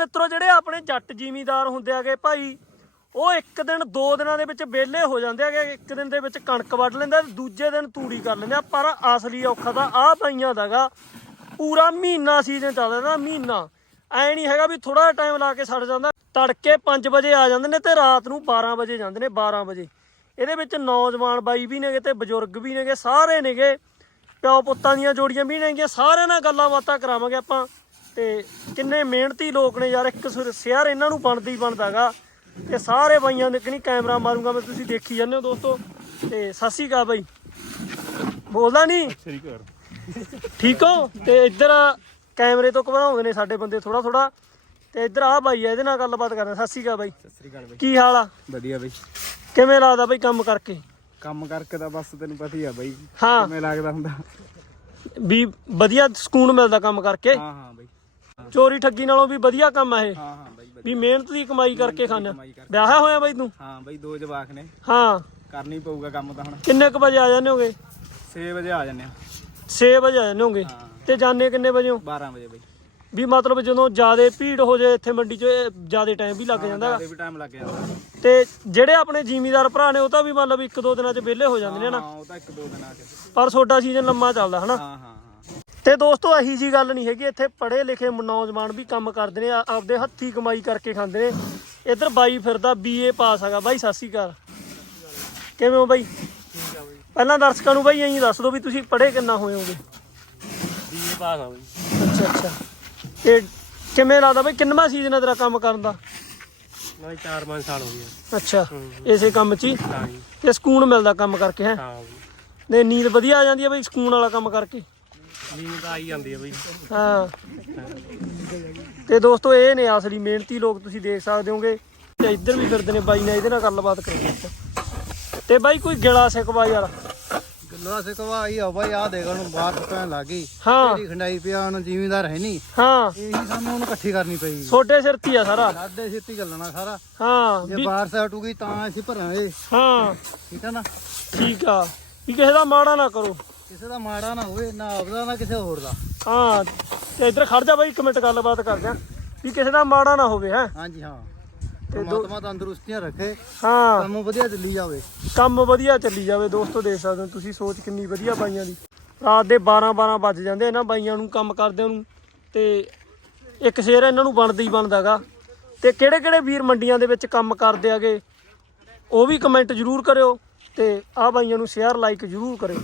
ਮਿੱਤਰੋ ਜਿਹੜੇ ਆਪਣੇ ਜੱਟ ਜ਼ਿਮੀਂਦਾਰ ਹੁੰਦੇ ਆਗੇ ਭਾਈ ਉਹ ਇੱਕ ਦਿਨ ਦੋ ਦਿਨਾਂ ਦੇ ਵਿੱਚ ਵਿਹਲੇ ਹੋ ਜਾਂਦੇ ਆਗੇ ਇੱਕ ਦਿਨ ਦੇ ਵਿੱਚ ਕਣਕ ਵੱਢ ਲੈਂਦੇ ਆ, ਦੂਜੇ ਦਿਨ ਤੂੜੀ ਕਰ ਲੈਂਦੇ ਆ। ਪਰ ਅਸਲੀ ਔਖਾ ਤਾਂ ਆਹ ਪਈਆਂ ਦਾਗਾ ਪੂਰਾ ਮਹੀਨਾ ਸੀਜ਼ਨ ਚੱਲਦਾ ਨਾ ਮਹੀਨਾ। ਐ ਨਹੀਂ ਹੈਗਾ ਵੀ ਥੋੜਾ ਟਾਈਮ ਲਾ ਕੇ ਛੱਡ ਜਾਂਦਾ। ਤੜਕੇ 5 ਵਜੇ ਆ ਜਾਂਦੇ ਨੇ ਤੇ ਰਾਤ ਨੂੰ 12 ਵਜੇ ਜਾਂਦੇ ਨੇ 12 ਵਜੇ। ਇਹਦੇ ਵਿੱਚ ਨੌਜਵਾਨ ਬਾਈ ਵੀ ਨੇਗੇ ਤੇ ਬਜ਼ੁਰਗ ਵੀ ਨੇਗੇ ਸਾਰੇ ਨੇਗੇ। ਪਿਓ ਪੁੱਤਾਂ ਦੀਆਂ ਜੋੜੀਆਂ ਵੀ ਨੇਗੀਆਂ ਸਾਰਿਆਂ ਨਾਲ ਗੱਲਾਂ ਬਾਤਾਂ ਕਰਾਵਾਂਗੇ ਆਪਾਂ। ਤੇ ਕਿੰਨੇ ਮਿਹਨਤੀ ਲੋਕ ਨੇ ਯਾਰ ਇੱਕ ਸ਼ਹਿਰ ਇਹਨਾਂ ਨੂੰ ਬਣਦਾ ਬਣਦਾਗਾ। ਤੇ ਸਾਰੇ ਬਾਈਆਂ ਨੇ ਕਿ ਨਹੀਂ ਕੈਮਰਾ ਮਾਰੂੰਗਾ ਮੈਂ ਤੁਸੀਂ ਦੇਖੀ ਜਾਂਦੇ ਹੋ ਦੋਸਤੋ। ਤੇ ਸਤਿ ਸ਼੍ਰੀ ਅਕਾਲ ਬਾਈ। ਬੋਲਦਾ ਨਹੀਂ? ਠੀਕ ਹੋ? ਤੇ ਇੱਧਰ ਕੈਮਰੇ ਤੋਂ ਘਬਰਾਉਂਦੇ ਨੇ ਸਾਡੇ ਬੰਦੇ ਥੋੜਾ ਥੋੜਾ ਤੇ ਇੱਧਰ ਆ ਬਾਈ ਆ ਇਹਦੇ ਨਾਲ ਗੱਲਬਾਤ ਕਰਦੇ ਸਤਿ ਸ਼੍ਰੀ ਅਕਾਲ ਬਾਈ। ਸਤਿ ਸ੍ਰੀ ਅਕਾਲ ਬਈ। ਕੀ ਹਾਲ ਆ? ਵਧੀਆ ਬਈ। ਕਿਵੇਂ ਲੱਗਦਾ ਬਾਈ ਕੰਮ ਕਰਕੇ? ਕੰਮ ਕਰਕੇ ਤਾਂ ਬਸ ਤੈਨੂੰ ਪਤਾ ਹੀ ਆ ਬਈ। ਹਾਂ। ਕਿਵੇਂ ਲੱਗਦਾ ਹੁੰਦਾ। ਵੀ ਵਧੀਆ ਸਕੂਨ ਮਿਲਦਾ ਕੰਮ ਕਰਕੇ? ਹਾਂ। ਚੋਰੀ ਠੱਗੀ ਨਾਲੋਂ ਵੀ ਵਧੀਆ ਕੰਮ ਆ ਇਹ। ਹਾਂ ਹਾਂ ਬਈ ਵਧੀਆ। ਵੀ ਮਿਹਨਤ ਦੀ ਕਮਾਈ ਕਰਕੇ ਖਾਣਾ ਕਮਾਈ ਕਰਕੇ। ਵਿਆਹਿਆ ਹੋਇਆ ਬਾਈ ਤੂੰ? ਹਾਂ ਬਈ ਦੋ ਜਵਾਕ ਨੇ। ਹਾਂ। ਕਰਨੀ ਪਊਗਾ ਕੰਮ ਤਾਂ ਹੁਣ। ਕਿੰਨੇ ਕੁ ਵਜੇ ਆ ਜਾਂਦੇ ਹੋਗੇ? 6 ਵਜੇ ਆ ਜੰਨੇ ਆ। 6 ਵਜੇ ਆ ਜਾਂਦੇ ਹੋਗੇ? ਹਾਂ। ਤੇ ਜਾਣੇ ਕਿੰਨੇ ਵਜੇ ਹੋ? 12 ਵਜੇ ਬਈ। ਵੀ ਮਤਲਬ ਜਦੋਂ ਜ਼ਿਆਦਾ ਭੀੜ ਹੋ ਜਾਏ ਇੱਥੇ ਮੰਡੀ 'ਚ ਜ਼ਿਆਦਾ ਟਾਈਮ ਵੀ ਲੱਗ ਜਾਂਦਾ ਜ਼ਿਆਦਾ ਵੀ ਟਾਈਮ ਲੱਗ ਜਾਂਦਾ। ਤੇ ਜਿਹੜੇ ਆਪਣੇ ਜ਼ਿਮੀਦਾਰ ਭਰਾ ਨੇ ਉਹ ਤਾਂ ਵੀ ਮਤਲਬ ਇੱਕ ਦੋ ਦਿਨਾਂ 'ਚ ਵਿਹਲੇ ਹੋ ਜਾਂਦੇ ਨੇ ਨਾ ਹਾਂ ਉਹ ਤਾਂ ਇੱਕ ਦੋ ਦਿਨ ਆ ਕੇ ਪਰ ਤੁਹਾਡਾ ਸੀਜ਼ਨ ਲੰਮਾ ਚੱਲਦਾ ਹਨਾ? ਹਾਂ ਹਾਂ ਹਾਂ। ਤੇ ਦੋਸਤੋ ਇਹੀ ਜੀ ਗੱਲ ਨਹੀਂ ਹੈਗੀ। ਇੱਥੇ ਪੜ੍ਹੇ ਲਿਖੇ ਨੌਜਵਾਨ ਵੀ ਕੰਮ ਕਰਦੇ ਨੇ ਆਪਦੇ ਹੱਥੀ ਕਮਾਈ ਕਰਕੇ ਖਾਂਦੇ ਨੇ। ਇੱਧਰ ਬਾਈ ਫਿਰਦਾ ਬੀਏ ਪਾਸ ਹੈਗਾ। ਬਾਈ ਸਤਿ ਸ਼੍ਰੀ ਅਕਾਲ। ਕਿਵੇਂ ਹੋ ਬਾਈ? ਪਹਿਲਾਂ ਦਰਸ਼ਕਾਂ ਨੂੰ ਬਾਈ ਐਂ ਦੱਸ ਦਿਓ ਵੀ ਤੁਸੀਂ ਪੜ੍ਹੇ ਕਿੰਨਾ ਹੋਏ ਹੋਗੇ। ਬੀਏ ਪਾਸ ਆ ਬਈ। ਅੱਛਾ ਅੱਛਾ। ਤੇ ਕਿਵੇਂ ਲੱਗਦਾ ਬਾਈ ਕਿੰਨਵਾਂ ਸੀਜ਼ਨ ਹੈ ਤੇਰਾ ਕੰਮ ਕਰਨ ਦਾ? ਨਹੀਂ 4-5 ਸਾਲ ਹੋ ਗਏ ਅੱਛਾ ਇਸੇ ਕੰਮ 'ਚ ਹੀ? ਤੇ ਸਕੂਨ ਮਿਲਦਾ ਕੰਮ ਕਰਕੇ ਹੈ? ਹਾਂ ਨੇ ਨੀਂਦ ਵਧੀਆ ਆ ਜਾਂਦੀ ਹੈ ਬਈ ਸਕੂਨ ਵਾਲਾ ਕੰਮ ਕਰਕੇ? ਨੀਂਦ ਆਈ ਜਾਂਦੀ ਹੈ ਬਈ। ਹਾਂ। ਤੇ ਦੋਸਤੋ ਇਹ ਨੇ ਅਸਲੀ ਮਿਹਨਤੀ ਲੋਕ ਤੁਸੀਂ ਦੇਖ ਸਕਦੇ ਹੋਗੇ। ਤੇ ਇੱਧਰ ਵੀ ਫਿਰਦੇ ਨੇ ਬਾਈ ਨਾਲ ਇਹਦੇ ਨਾਲ ਗੱਲਬਾਤ ਆਪਾਂ। ਤੇ ਬਾਈ ਕੋਈ ਗਿਲਾ ਸਿਕਵਾ ਯਾਰ ਗੱਲਾਂ ਸਿਕਵਾ ਆਈ ਆ ਬਾਈ ਆ ਦੇਖ ਉਹਨੂੰ ਬਾਹਰ ਪੈਣ ਲੱਗੀ ਹਾਂ। ਤੇਰੀ ਖੰਡਾਈ ਪਿਆ ਉਹਨੂੰ ਜ਼ਿਮੀਂਦਾਰ ਹੈ ਨਹੀਂ। ਹਾਂ। ਇਹੀ ਸਾਨੂੰ ਉਹਨੂੰ ਇਕੱਠੀ ਕਰਨੀ ਪਈ। ਛੋਟੇ ਸਿਰ ਤੇ ਹੀ ਆ ਸਾਰਾ। ਸਾਦੇ ਛੇਤੀ ਗੱਲਣਾ ਸਾਰਾ। ਹਾਂ ਜੇ ਬਾਰਸ ਹਟੂਗੀ ਤਾਂ ਅਸੀਂ ਭਰਾਂਗੇ। ਹਾਂ। ਠੀਕ ਹੈ ਨਾ? ਠੀਕ ਆ। ਵੀ ਕਿਸੇ ਦਾ ਮਾੜਾ ਨਾ ਕਰੋ। ਕਿਸੇ ਦਾ ਮਾੜਾ ਨਾ ਹੋਵੇ ਨਾ ਆਪਦਾ ਨਾ ਕਿਸੇ ਹੋਰ ਦਾ। ਹਾਂ ਤੇ ਇੱਧਰ ਖੜ ਜਾ ਬਾਈ ਇੱਕ ਮਿੰਟ ਗੱਲਬਾਤ ਕਰਦੇ ਆ ਵੀ ਕਿਸੇ ਦਾ ਮਾੜਾ ਨਾ ਹੋਵੇ ਹੈ? ਹਾਂਜੀ ਹਾਂ। ਪਰਮਾਤਮਾ ਤੰਦਰੁਸਤੀਆਂ ਰੱਖੇ ਹਾਂ। ਕੰਮ ਵਧੀਆ ਚੱਲੀ ਜਾਵੇ। ਕੰਮ ਵਧੀਆ ਚੱਲੀ ਜਾਵੇ ਦੋਸਤੋ ਦੇਖ ਸਕਦੇ ਹੋ ਤੁਸੀਂ ਸੋਚ ਕਿੰਨੀ ਵਧੀਆ ਬਾਈਆਂ ਦੀ। ਰਾਤ ਦੇ 12 12 ਵੱਜ ਜਾਂਦੇ ਇਹਨਾਂ ਬਾਈਆਂ ਨੂੰ ਕੰਮ ਕਰਦਿਆਂ ਨੂੰ ਤੇ ਇੱਕ ਸ਼ੇਰ ਇਹਨਾਂ ਨੂੰ ਬਣਦਾ ਹੀ ਬਣਦਾਗਾ ਤੇ ਕਿਹੜੇ ਕਿਹੜੇ ਵੀਰ ਮੰਡੀਆਂ ਦੇ ਵਿੱਚ ਕੰਮ ਕਰਦੇ ਆਗੇ ਉਹ ਵੀ ਕਮੈਂਟ ਜ਼ਰੂਰ ਕਰਿਓ ਤੇ ਆਹ ਬਾਈਆਂ ਨੂੰ ਸ਼ੇਅਰ ਲਾਈਕ ਜ਼ਰੂਰ ਕਰਿਓ।